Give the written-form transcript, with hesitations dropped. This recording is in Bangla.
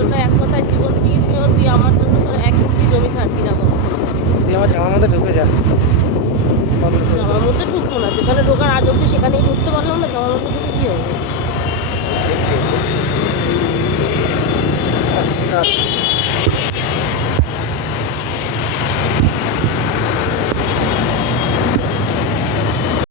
জন্য এক কথায় জীবন দিয়ে দিলেও তুই আমার জন্য তোর 1 ইঞ্চি জমি ছাড়বি না কখনো। তুই আমার জামার মধ্যে ঢুকে যা। জামার মধ্যে ঢুকবো না, যেখানে ঢোকার আজ অব্দি সেখানেই ঢুকতে পারলাম না, জামার মধ্যে ঢুকে কী হবে? আচ্ছা।